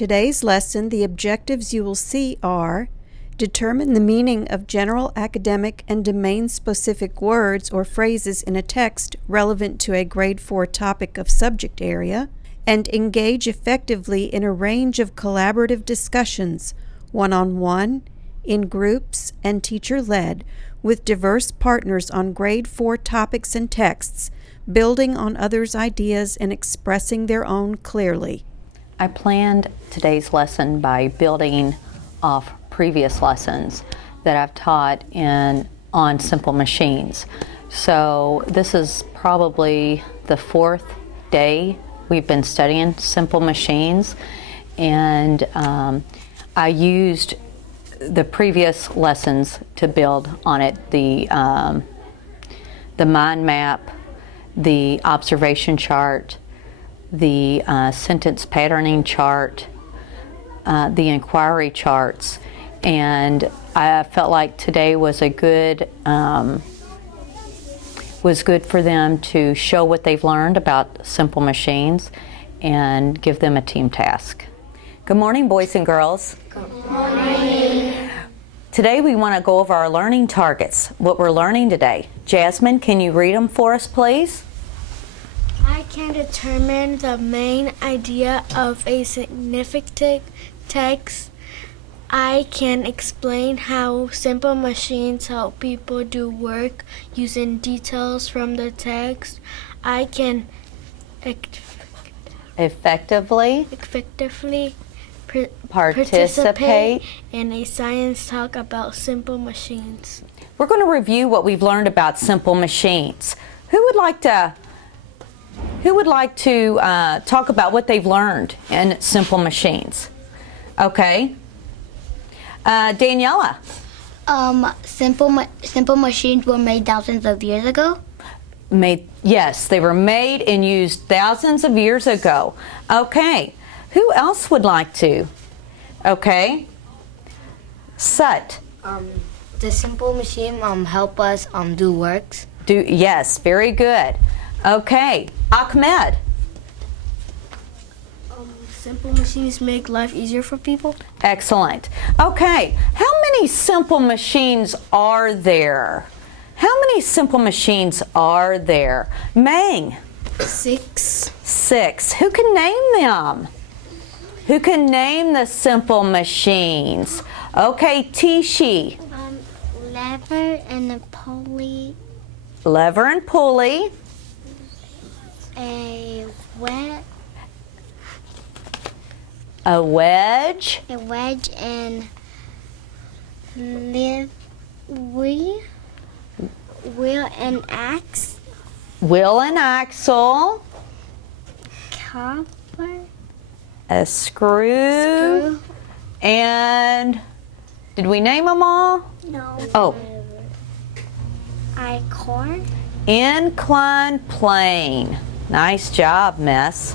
today's lesson, the objectives you will see are: determine the meaning of general academic and domain-specific words or phrases in a text relevant to a grade 4 topic of subject area, and engage effectively in a range of collaborative discussions, one-on-one, in groups, and teacher-led, with diverse partners on grade 4 topics and texts, building on others' ideas and expressing their own clearly. I planned today's lesson by building off previous lessons that I've taught on simple machines. So this is probably the 4th day we've been studying simple machines, and I used the previous lessons to build on it, the mind map, the observation chart, the sentence patterning chart, the inquiry charts, and I felt like today was good for them to show what they've learned about simple machines and give them a team task. Good morning, boys and girls. Good morning. Today we want to go over our learning targets, what we're learning today. Jasmine, can you read them for us, please? I can determine the main idea of a significant text. I can explain how simple machines help people do work using details from the text. I can effectively participate in a science talk about simple machines. We're going to review what we've learned about simple machines. Who would like to talk about what they've learned in simple machines? Okay. Daniela. Simple machines were made thousands of years ago. Yes, they were made and used thousands of years ago. Okay. Who else would like to? Okay. Sut. The simple machine help us do works. Yes, very good. Okay. Ahmed. Simple machines make life easier for people. Excellent. Okay. How many simple machines are there? How many simple machines are there? Mang. 6. 6. Who can name them? Who can name the simple machines? Okay, Tishi. Lever and a pulley. Lever and pulley. A wedge. A wedge. A wedge and wheel and axe. Wheel and axle. Copper. A screw. And did we name them all? No. Oh. Icon. Inclined plane. Nice job, Miss.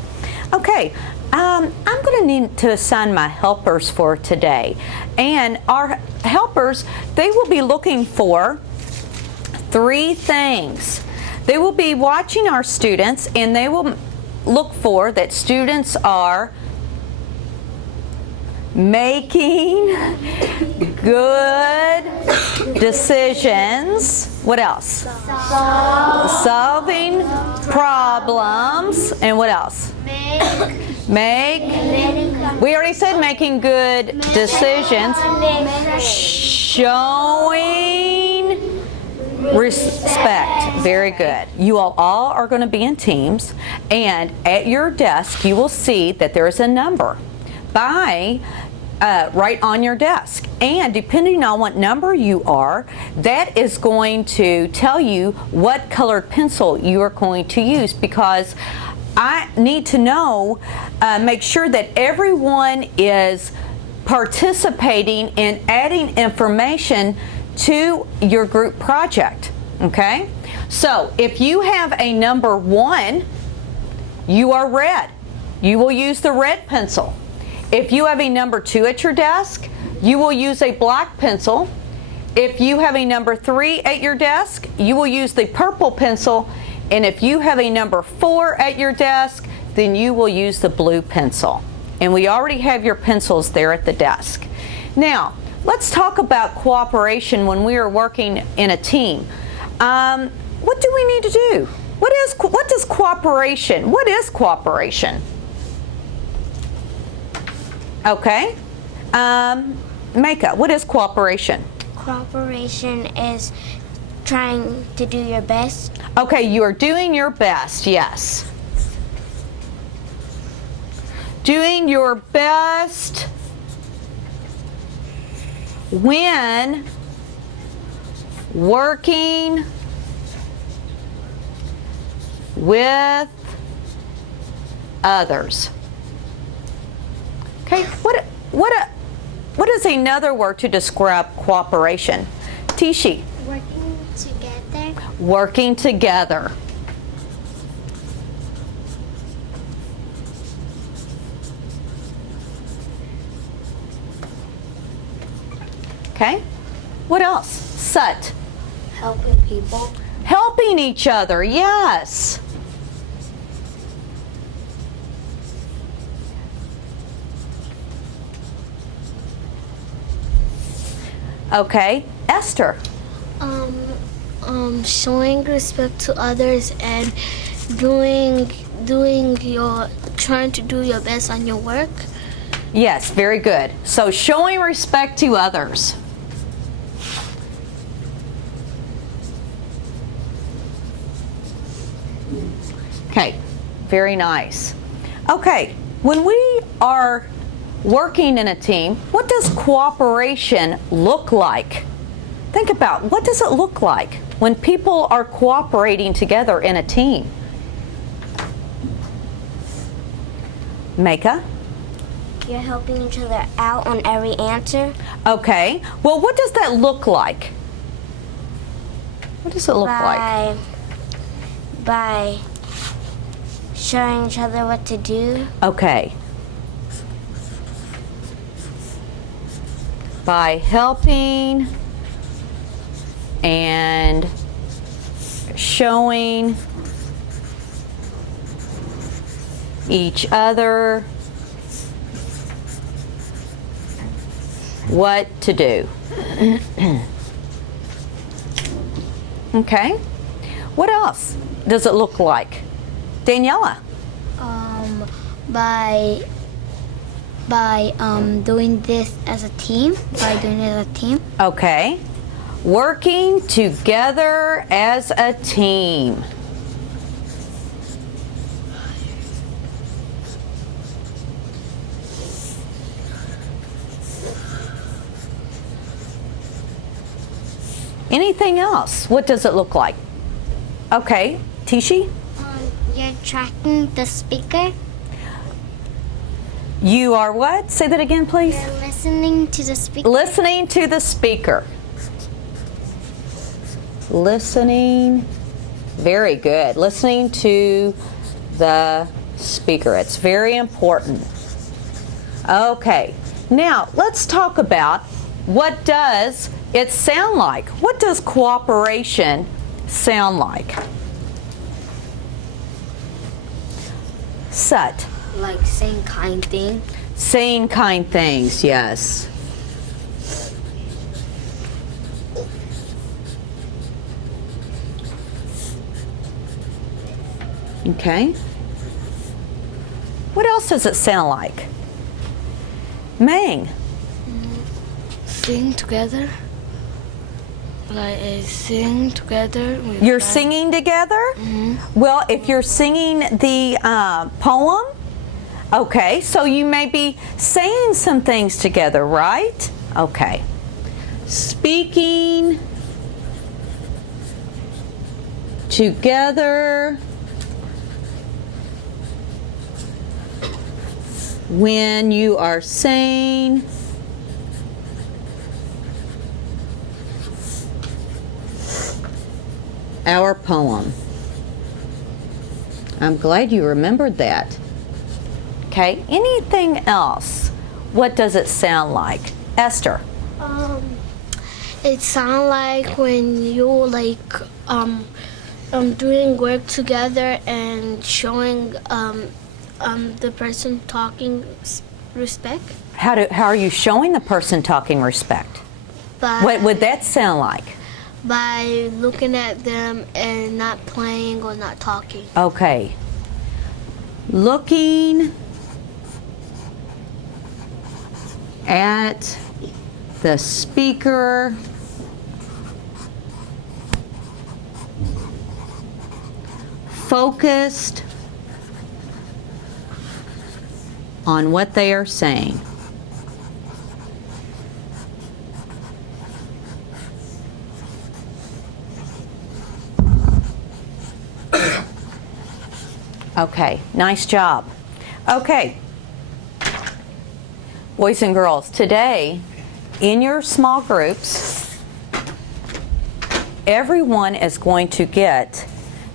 Okay, I'm going to need to assign my helpers for today. And our helpers, they will be looking for 3 things. They will be watching our students, and they will look for that students are making good decisions. What else? Solving problems. And what else? We already said making good decisions. Showing respect. Very good. You all are going to be in teams, and at your desk you will see that there is a number right on your desk, and depending on what number you are, that is going to tell you what colored pencil you are going to use, because I need to know, make sure that everyone is participating in adding information to your group project. Okay, so if you have a number 1, you are red. You will use the red pencil. If you have a number 2 at your desk, you will use a black pencil. If you have a number 3 at your desk, you will use the purple pencil. And if you have a number 4 at your desk, then you will use the blue pencil. And we already have your pencils there at the desk. Now, let's talk about cooperation when we are working in a team. What do we need to do? What is cooperation? What is cooperation? Okay. Micah, what is cooperation? Cooperation is trying to do your best. Okay, you are doing your best, yes. Doing your best when working with others. Okay, what is another word to describe cooperation? Tishi. Working together. Working together. Okay, what else? Sut. Helping people. Helping each other, yes. Okay, Esther. Showing respect to others and trying to do your best on your work. Yes, very good. So showing respect to others. Okay, very nice. Okay, when we are working in a team, what does cooperation look like? Think about, what does it look like when people are cooperating together in a team? Micah? You're helping each other out on every answer. Okay, well, what does that look like? What does it look like? By showing each other what to do. Okay. By helping and showing each other what to do. Okay. What else does it look like? Daniela. By doing this as a team. By doing it as a team. Okay. Working together as a team. Anything else? What does it look like? Okay, Tishi? You're tracking the speaker. You are what? Say that again, please. You're listening to the speaker. Listening to the speaker. Listening. Very good. Listening to the speaker. It's very important. Okay. Now, let's talk about what does it sound like? What does cooperation sound like? Sut. Like saying kind things. Saying kind things, yes. Okay. What else does it sound like? Mang. Sing together. Like sing together. You're singing together? Mm-hmm. Well, if you're singing the poem, okay, so you may be saying some things together, right? Okay. Speaking together when you are saying our poem. I'm glad you remembered that. Okay, anything else? What does it sound like? Esther. It sounds like when you doing work together and showing the person talking respect. How are you showing the person talking respect? What would that sound like? By looking at them and not playing or not talking. Okay. Looking at the speaker focused on what they are saying. Okay, nice job. Okay, boys and girls, today in your small groups, everyone is going to get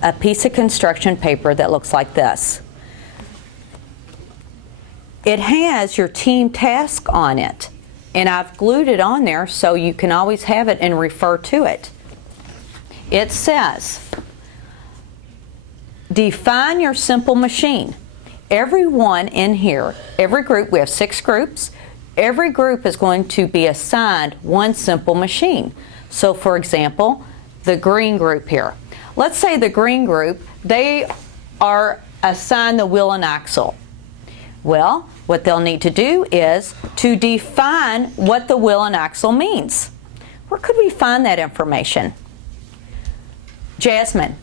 a piece of construction paper that looks like this. It has your team task on it, and I've glued it on there so you can always have it and refer to it. It says, define your simple machine. Everyone in here, every group, we have 6 groups, every group is going to be assigned one simple machine. So for example, the green group here. Let's say the green group, they are assigned the wheel and axle. Well, what they'll need to do is to define what the wheel and axle means. Where could we find that information? Jasmine.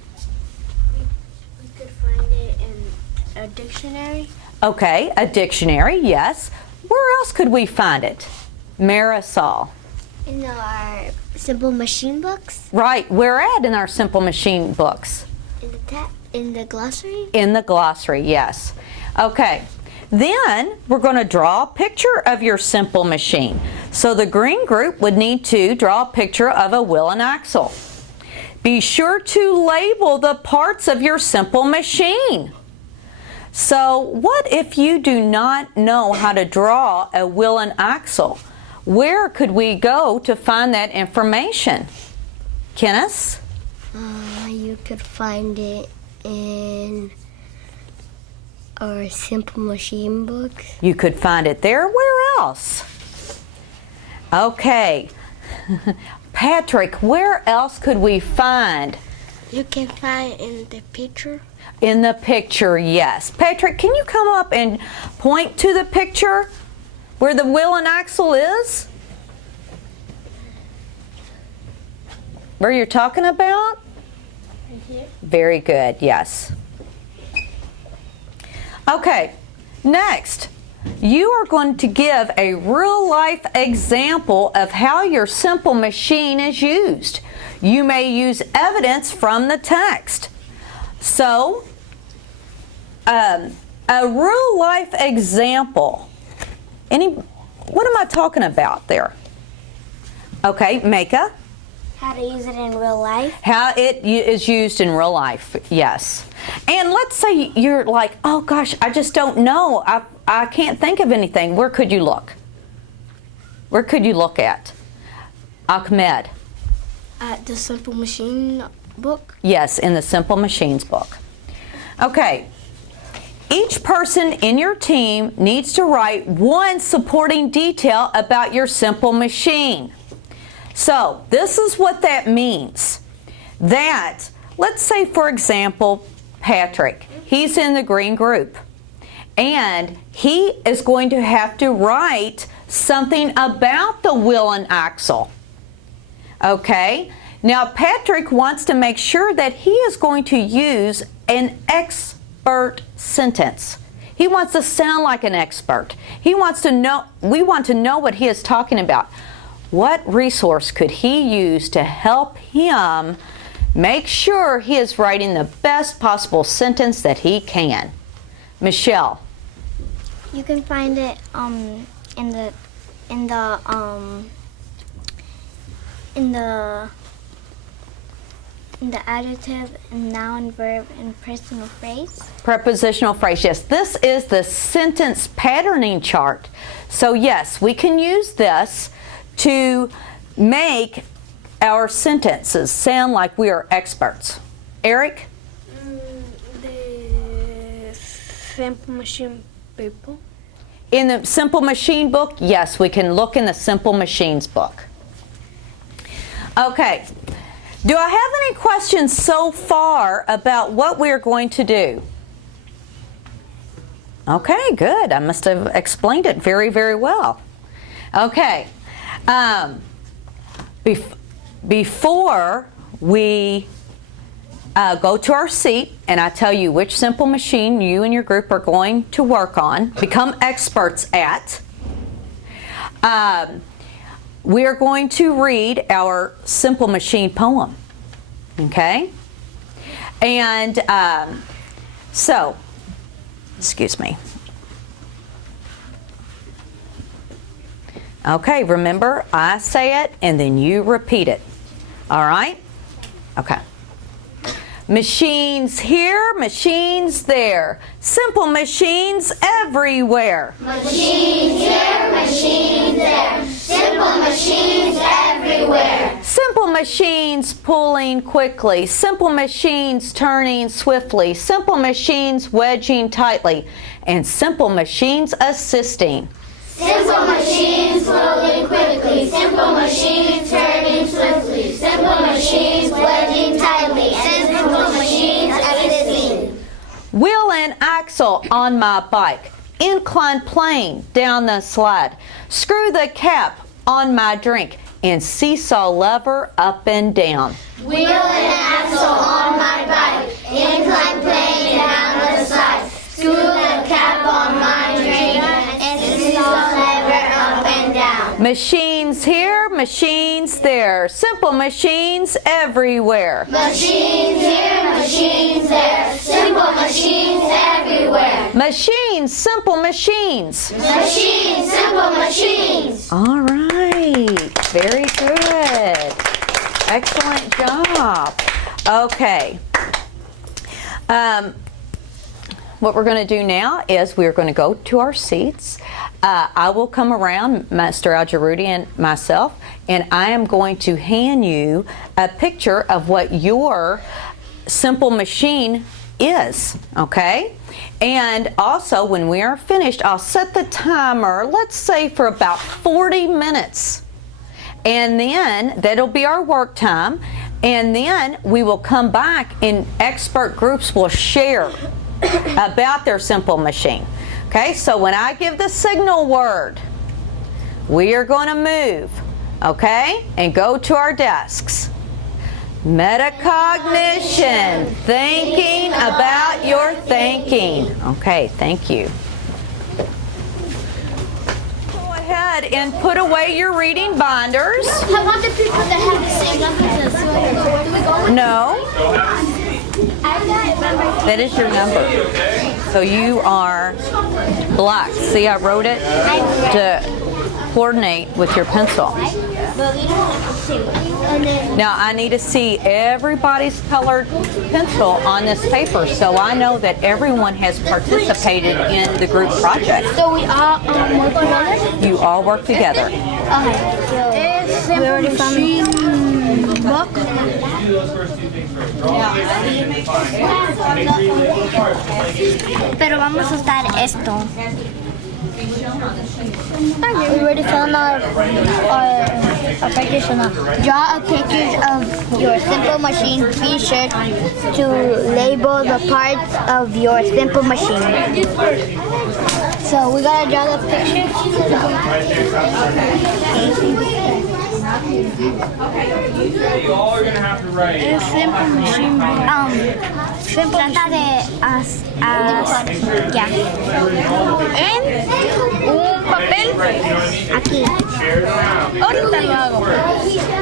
We could find it in a dictionary. Okay, a dictionary, yes. Where else could we find it? Marisol. In our simple machine books. Right, where at in our simple machine books? In the glossary. In the glossary, yes. Okay, then we're going to draw a picture of your simple machine. So the green group would need to draw a picture of a wheel and axle. Be sure to label the parts of your simple machine. So what if you do not know how to draw a wheel and axle? Where could we go to find that information? Kenneth? You could find it in our simple machine books. You could find it there. Where else? Okay. Patrick, where else could we find? You can find it in the picture. In the picture, yes. Patrick, can you come up and point to the picture where the wheel and axle is? Where you're talking about? Right here. Very good, yes. Okay, next, you are going to give a real-life example of how your simple machine is used. You may use evidence from the text. So, a real-life example. What am I talking about there? Okay, Micah. How to use it in real life. How it is used in real life, yes. And let's say you're like, oh gosh, I just don't know. I can't think of anything. Where could you look? Where could you look at? Ahmed. At the simple machine book. Yes, in the Simple Machines book. Okay. Each person in your team needs to write one supporting detail about your simple machine. So, this is what that means. That, let's say for example, Patrick, he's in the green group. And he is going to have to write something about the wheel and axle. Okay? Now, Patrick wants to make sure that he is going to use an expert sentence. He wants to sound like an expert. He wants to know, we want to know what he is talking about. What resource could he use to help him make sure he is writing the best possible sentence that he can? Michelle. You can find it in the adjective and noun, verb, and prepositional phrase. Prepositional phrase, yes. This is the sentence patterning chart. So yes, we can use this to make our sentences sound like we are experts. Eric? The simple machine paper. In the Simple Machine book, yes, we can look in the Simple Machines book. Okay. Do I have any questions so far about what we're going to do? Okay, good. I must have explained it very, very well. Okay. Before we go to our seat and I tell you which simple machine you and your group are going to work on, become experts at, we're going to read our simple machine poem. Okay? And so, excuse me. Okay, remember, I say it and then you repeat it. All right? Okay. Machines here, machines there. Simple machines everywhere. Machines here, machines there. Simple machines everywhere. Simple machines pulling quickly. Simple machines turning swiftly. Simple machines wedging tightly. And simple machines assisting. Simple machines flowing quickly. Simple machines turning swiftly. Simple machines wedging tightly. And simple machines assisting. Wheel and axle on my bike. Incline plane down the slide. Screw the cap on my drink. And seesaw lever up and down. Wheel and axle on my bike. Incline plane down the slide. Screw the cap on my drink. And seesaw lever up and down. Machines here, machines there. Simple machines everywhere. Machines here, machines there. Simple machines everywhere. Machines, simple machines. Machines, simple machines. All right. Very good. Excellent job. Okay. What we're going to do now is we're going to go to our seats. I will come around, Master Al-Jarudi and myself, and I am going to hand you a picture of what your simple machine is, okay? And also, when we are finished, I'll set the timer, let's say for about 40 minutes. And then that'll be our work time. And then we will come back and expert groups will share about their simple machine. Okay, so when I give the signal word, we are going to move, okay, and go to our desks. Metacognition, thinking about your thinking. Okay, thank you. Go ahead and put away your reading binders. How about the people that have the same numbers? No. That is your number. So you are black. See, I wrote it to coordinate with your pencil. Now I need to see everybody's colored pencil on this paper so I know that everyone has participated in the group project. So we all work together? You all work together. We already found book. Pero vamos a usar esto. We already found our application. Draw a picture of your simple machine. Be sure to label the parts of your simple machine. So we gotta draw the picture. You all are gonna have to write. Trata de ya. En un papel. Aquí. Ahorita lo hago.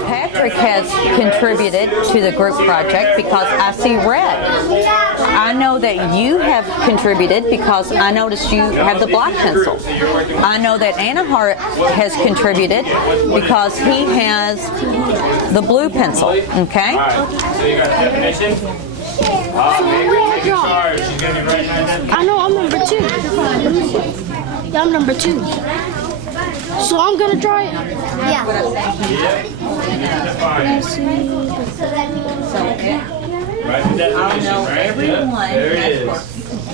Patrick has contributed to the group project because I see red. I know that you have contributed because I noticed you have the black pencil. I know that Anahar has contributed because he has the blue pencil. Okay? Alright, so you got definition. Maybe take charge. She's gonna be writing that. I know I'm number 2. Yeah, I'm number 2. So I'm gonna draw it. Yeah. Write the definition, right? everyone Yep, there it is.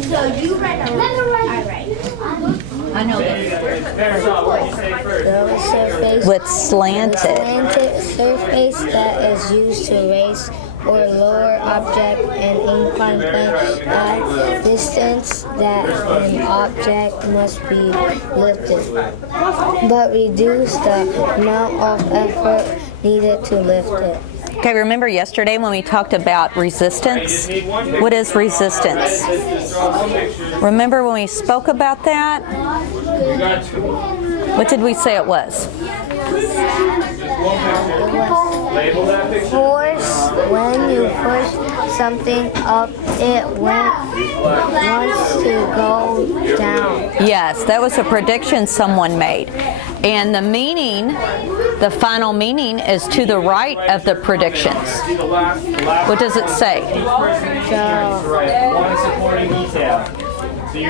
So you write a letter. I write. I I know that. Surface. With slanted. Slanted surface that is used to raise or lower object and inclined plane at distance that an object must be lifted, but reduce the amount of effort needed to lift it. Okay, remember yesterday when we talked about resistance? What is resistance? Remember when we spoke about that? What did we say it was? Force. When you push something up, it wants to go down. Yes, that was a prediction someone made. And the meaning, the final meaning, is to the right of the predictions. What does it say? The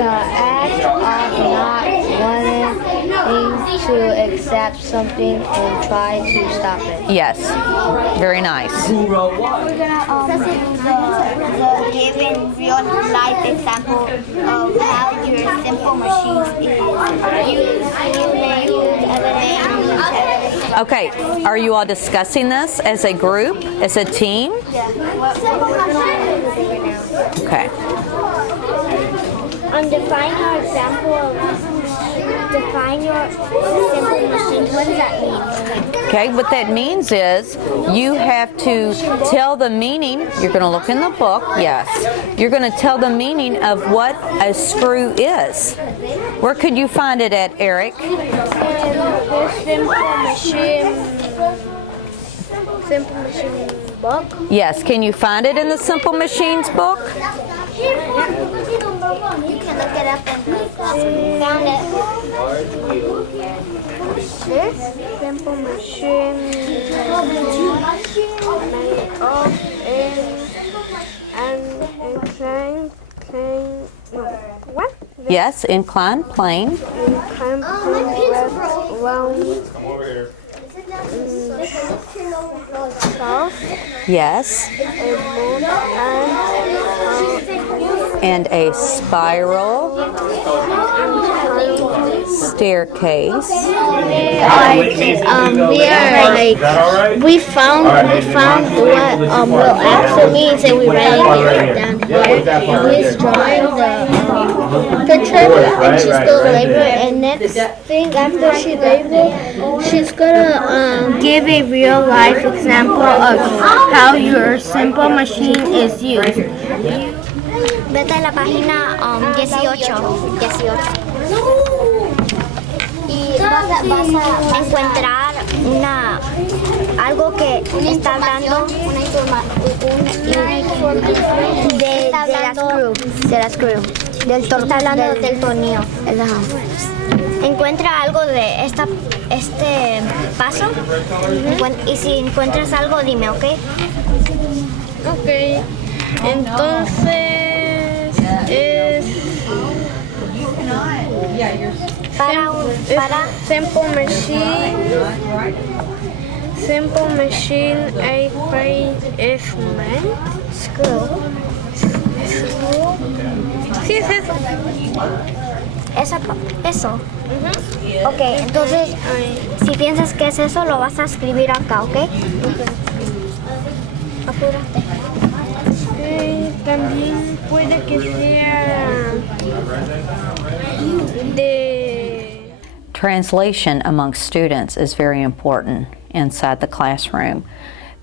act of not wanting to accept something and try to stop it. Yes, very nice. We're gonna give a real life example of how your simple machines is used. Okay, are you all discussing this as a group, as a team? Okay. Define your example of define your simple machine. What does that mean? Okay, what that means is you have to tell the meaning. You're going to look in the book, yes. You're going to tell the meaning of what a screw is. Where could you find it at, Eric? The simple machine book. Yes, can you find it in the Simple Machines book? You can look it up and found it. This simple machine made of an inclined plane. No, what? Yes, inclined plane. Inclined plane with round south, Yes. a moon, And a spiral staircase. we found what well actually means, and we writing it down here. He's drawing the picture, and she's gonna label it. And next thing after she labels, she's gonna give a real life example of how your simple machine is used. Vete a la página 18. Y vas a encontrar algo que está hablando de la screw, está hablando del tornillo. Encuentra algo de este paso y si encuentras algo dime, ¿ok? Ok, entonces es para simple machine a frame is man screw. ¿Qué es eso? Eso. Ok, entonces si piensas que es eso lo vas a escribir acá, ¿ok? Apúrate. También puede que sea de... Translation among students is very important inside the classroom.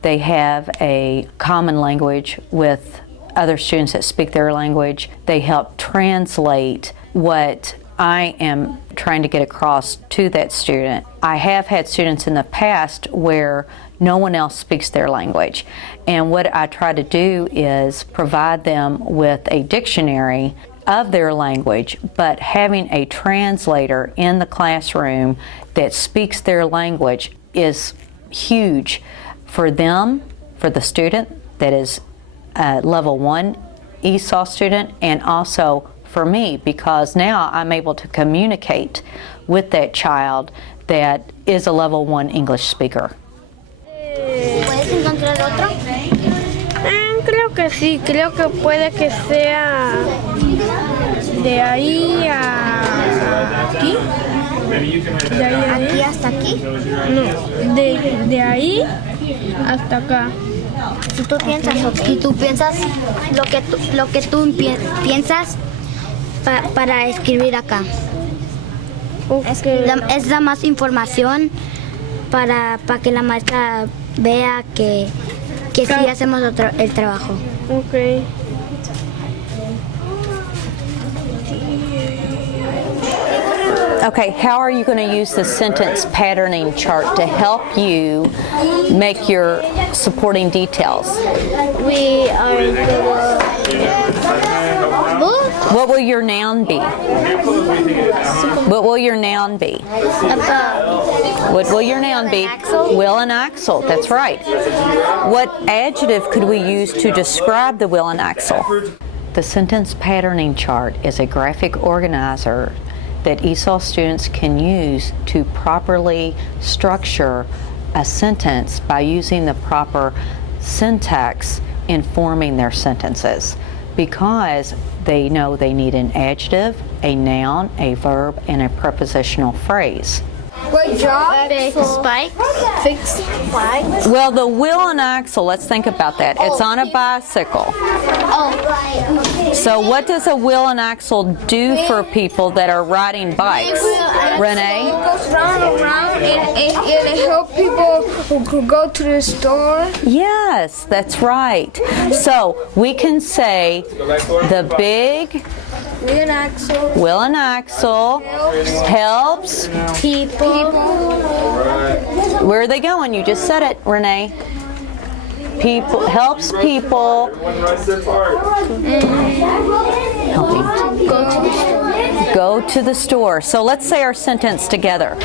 They have a common language with other students that speak their language. They help translate what I am trying to get across to that student. I have had students in the past where no one else speaks their language, and what I try to do is provide them with a dictionary of their language, but having a translator in the classroom that speaks their language is huge for them, for the student that is a level 1 ESOL student, and also for me, because now I'm able to communicate with that child that is a level 1 English speaker. ¿Puedes encontrar otro? Creo que sí, creo que puede que sea de ahí a aquí. Aquí hasta aquí. No, de ahí hasta acá. Si tú piensas, y tú piensas lo que tú piensas para escribir acá. Es la más información para que la maestra vea que sí hacemos el trabajo. Ok. Okay, how are you going to use the sentence patterning chart to help you make your supporting details? We are gonna What will your noun be? What will your noun be? What will your noun be? Will and axle. That's right. What adjective could we use to describe the will and axle? The sentence patterning chart is a graphic organizer that ESOL students can use to properly structure a sentence by using the proper syntax in forming their sentences, because they know they need an adjective, a noun, a verb, and a prepositional phrase. Great job. Fix spikes. Well, the wheel and axle, let's think about that. It's on a bicycle. So what does a wheel and axle do for people that are riding bikes? Renee? It goes round and round and it helps people who could go to the store. Yes, that's right. So we can say the big wheel and axle helps People. Where are they going? You just said it, Renee. People helps people go to the store. So let's say our sentence together.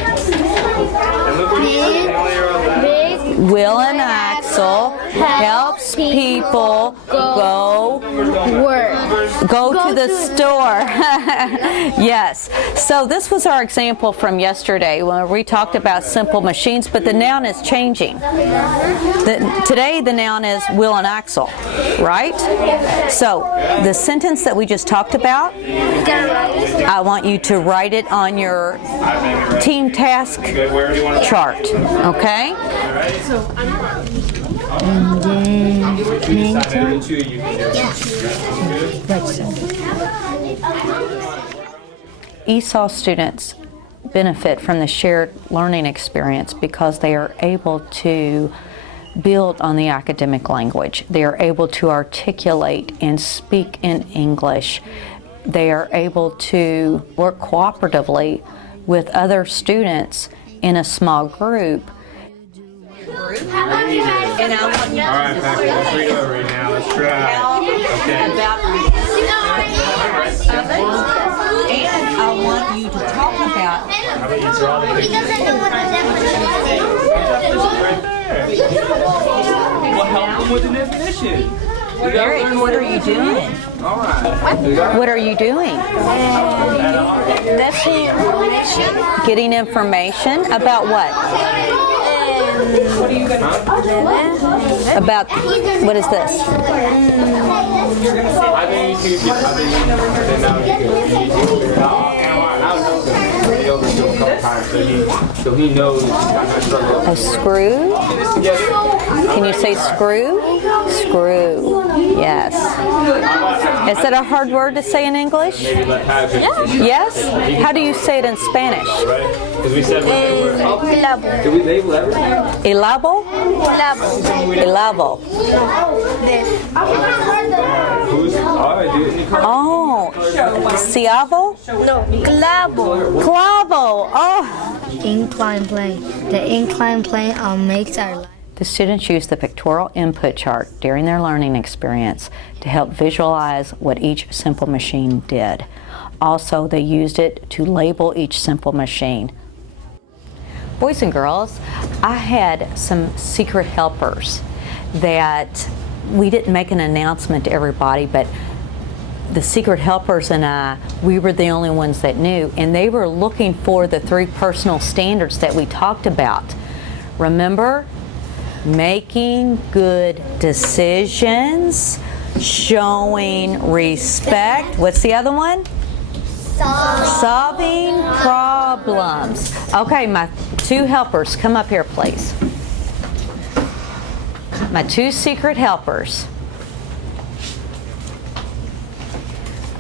Will and axle helps people go to the store. Yes. So this was our example from yesterday when we talked about simple machines, but the noun is changing. Today the noun is will and axle, right? So the sentence that we just talked about, I want you to write it on your team task chart, okay? And then ESOL students benefit from the shared learning experience because they are able to build on the academic language. They are able to articulate and speak in English. They are able to work cooperatively with other students in a small group. And I want you Alright, Patrick, let's read over it now. Let's try. Okay. And I want you to talk about How about you draw the picture? He doesn't know what the definition is. We'll help them with the definition. Eric, what are you doing? Alright. What are you doing? Getting information about what? About, what is this? I think you two so he knows I'm not struggling. A screw? Can you say screw? Screw. Yes. Is that a hard word to say in English? Yes? How do you say it in Spanish? Because we said Clavo. did we label everything? Elabo? Elabo. Oh, ciavo? No, clavo. Clavo. Oh. Incline plane. The incline plane makes our life. The students use the pictorial input chart during their learning experience to help visualize what each simple machine did. Also, they used it to label each simple machine. Boys and girls, I had some secret helpers that we didn't make an announcement to everybody, but the secret helpers and I, we were the only ones that knew, and they were looking for the 3 personal standards that we talked about. Remember? Making good decisions, showing respect. What's the other one? Solving problems. Okay, my two helpers, come up here, please. My two secret helpers.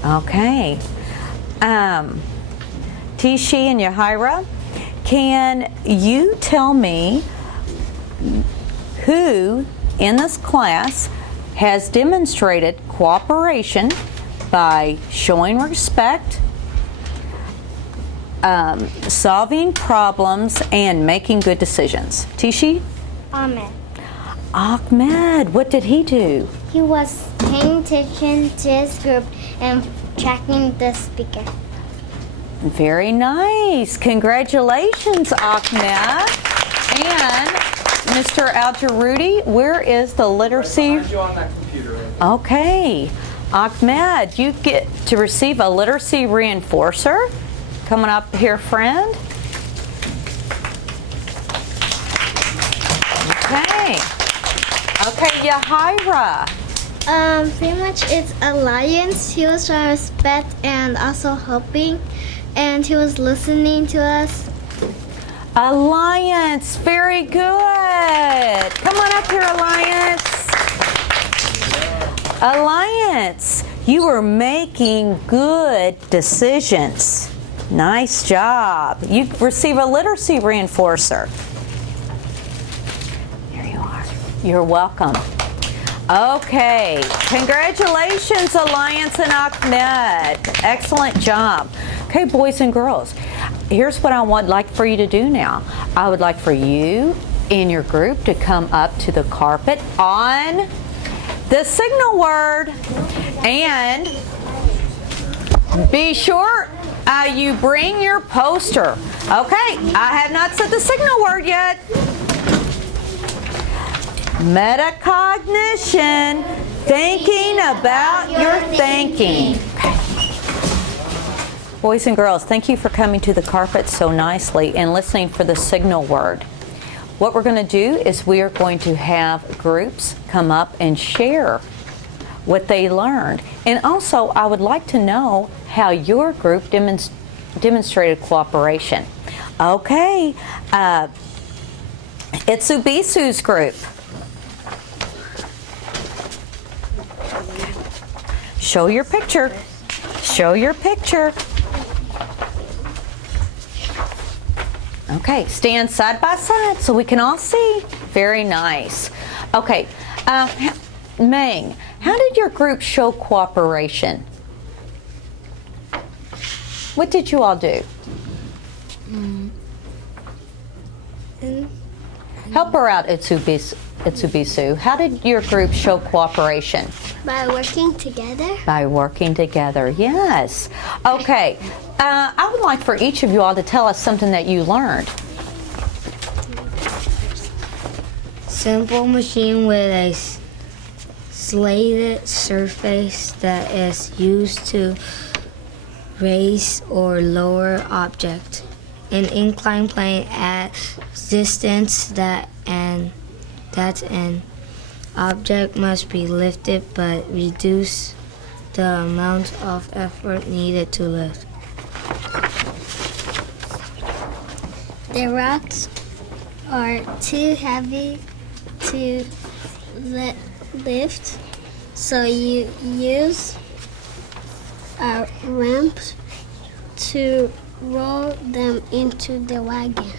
Okay. Tishi and Yahira, can you tell me who in this class has demonstrated cooperation by showing respect, solving problems, and making good decisions? Tishi? Ahmed. Ahmed, what did he do? He was paying attention to his group and tracking the speaker. Very nice. Congratulations, Ahmed. And Mr. Al-Jarudi, where is the literacy? Find you on that computer. Okay. Ahmed, you get to receive a literacy reinforcer. Coming up here, friend. Okay. Okay, Yahira. Pretty much it's alliance. He was trying to respect and also helping, and he was listening to us. Alliance, very good. Come on up here, Alliance. Alliance, you are making good decisions. Nice job. You receive a literacy reinforcer. Here you are. You're welcome. Okay, congratulations, Alliance and Ahmed. Excellent job. Okay, boys and girls, here's what I would like for you to do now. I would like for you in your group to come up to the carpet on the signal word, and be sure you bring your poster. Okay, I have not said the signal word yet. Metacognition, thinking about your thinking. Boys and girls, thank you for coming to the carpet so nicely and listening for the signal word. What we're going to do is we are going to have groups come up and share what they learned. And also, I would like to know how your group demonstrated cooperation. Okay, Itsubisu's group. Show your picture. Show your picture. Okay, stand side by side so we can all see. Very nice. Okay, Meng, how did your group show cooperation? What did you all do? Help her out, Itsubisu. How did your group show cooperation? By working together. By working together, yes. Okay, I would like for each of you all to tell us something that you learned. Simple machine with a slated surface that is used to raise or lower object. An inclined plane at distance that an object must be lifted but reduce the amount of effort needed to lift. The rocks are too heavy to lift, so you use a ramp to roll them into the wagon.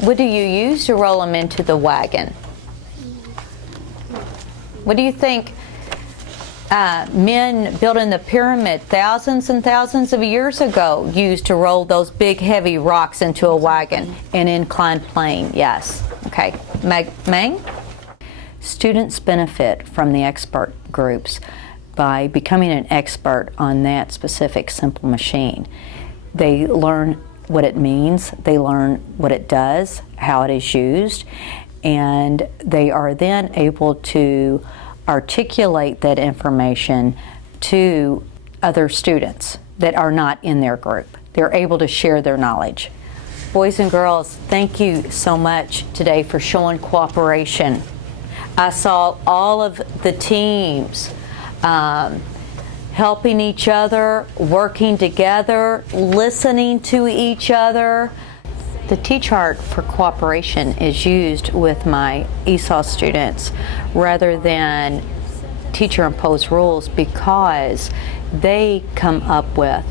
What do you use to roll them into the wagon? What do you think men building the pyramid thousands and thousands of years ago used to roll those big heavy rocks into a wagon? An inclined plane, yes. Okay, Meng? Students benefit from the expert groups by becoming an expert on that specific simple machine. They learn what it means, they learn what it does, how it is used, and they are then able to articulate that information to other students that are not in their group. They're able to share their knowledge. Boys and girls, thank you so much today for showing cooperation. I saw all of the teams helping each other, working together, listening to each other. The T-chart for cooperation is used with my ESOL students rather than teacher-imposed rules because they come up with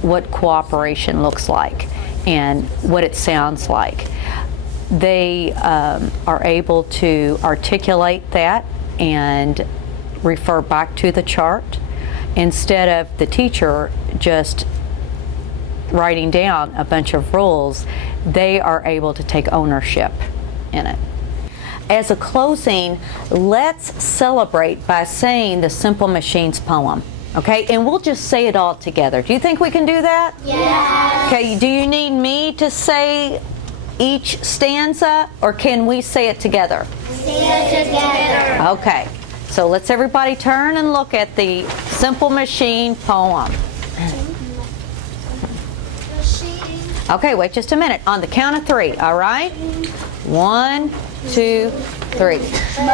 what cooperation looks like and what it sounds like. They are able to articulate that and refer back to the chart instead of the teacher just writing down a bunch of rules. They are able to take ownership in it. As a closing, let's celebrate by saying the Simple Machines poem. Okay, and we'll just say it all together. Do you think we can do that? Yes. Okay, do you need me to say each stanza, or can we say it together? Say it together. Okay, so let's everybody turn and look at the Simple Machine poem. Okay, wait just a minute. On the count of 3, all right? 1, 2, 3.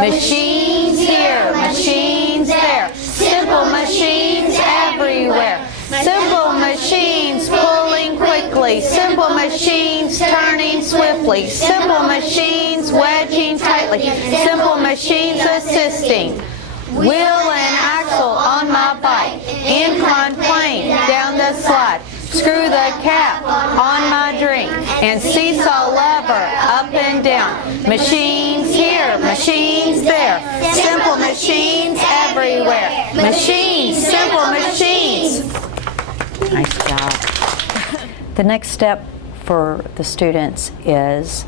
Machines here, machines there. Simple machines everywhere. Simple machines pulling quickly. Simple machines turning swiftly. Simple machines wedging tightly. Simple machines assisting. Wheel and axle on my bike. Incline plane down the slide. Screw the cap on my drink and seesaw lever up and down. Machines here, machines there. Simple machines everywhere. Machines, simple machines. Nice job. The next step for the students is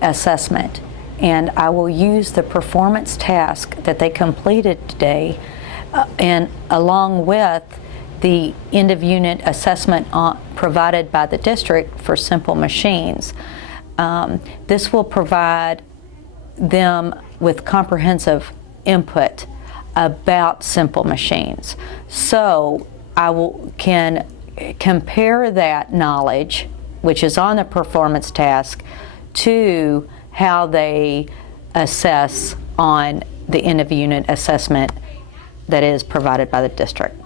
assessment. And I will use the performance task that they completed today and along with the end of unit assessment provided by the district for Simple Machines. This will provide them with comprehensive input about Simple Machines. So I can compare that knowledge, which is on the performance task, to how they assess on the end of unit assessment that is provided by the district.